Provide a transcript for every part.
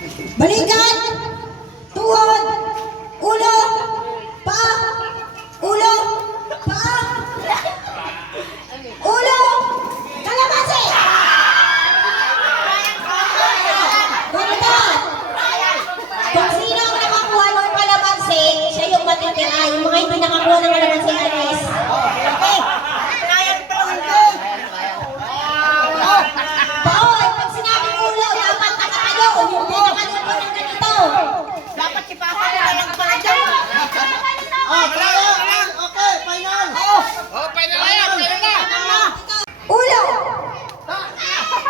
Balikan! Tuhod! Ulo! Paa! Ulo! Paa! Ulo! Kalabasi! Balikan! Kung sino ang nakakuha ng kalabansi, siya yung matitira. Yung mga hindi nakakuha ng kalabansi,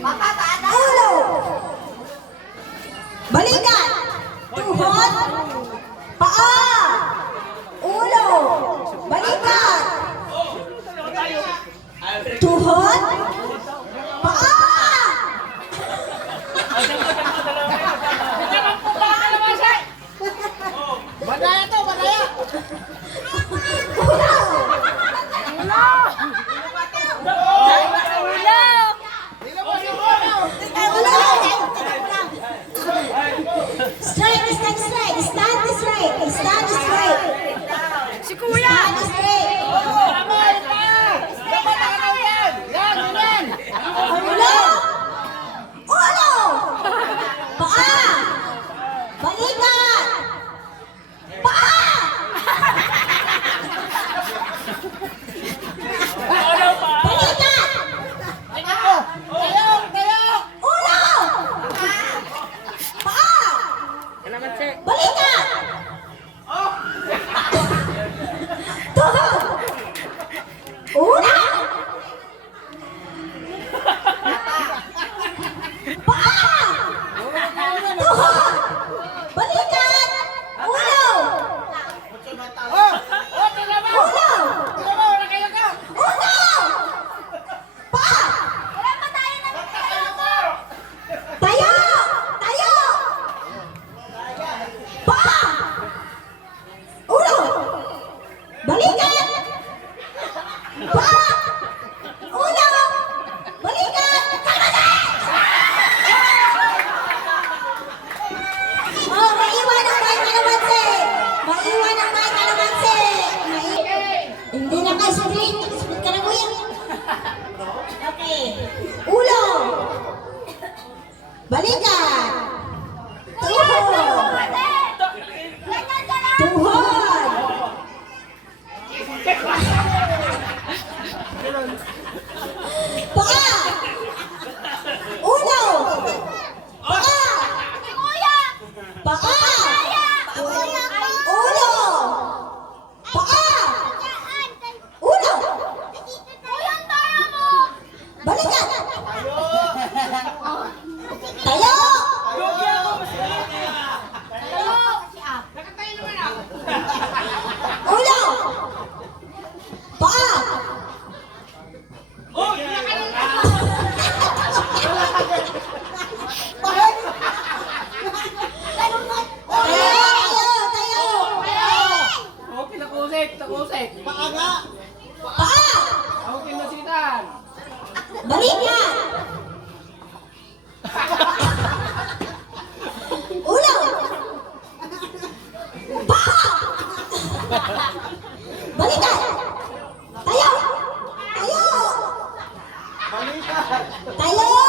Matata Tá louco?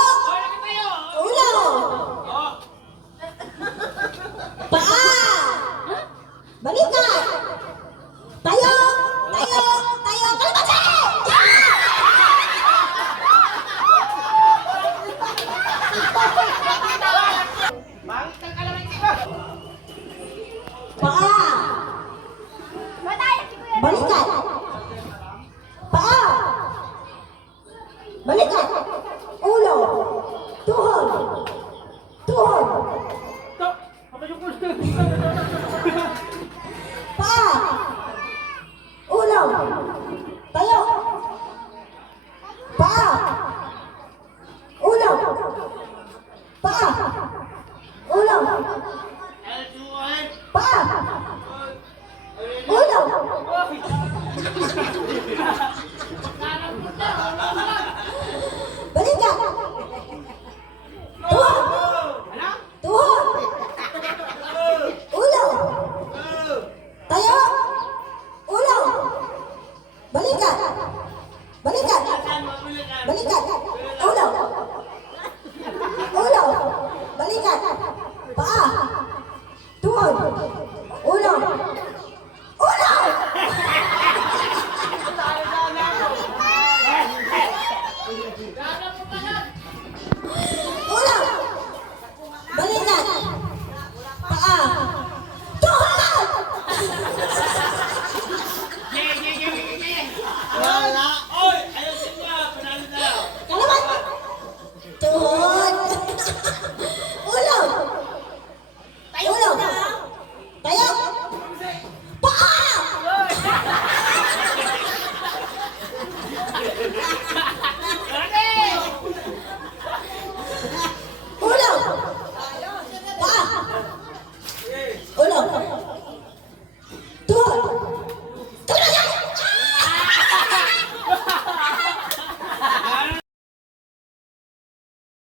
Balikat. Ulo. Tuhod. Tuhod. Paa. Ulo. Tayo.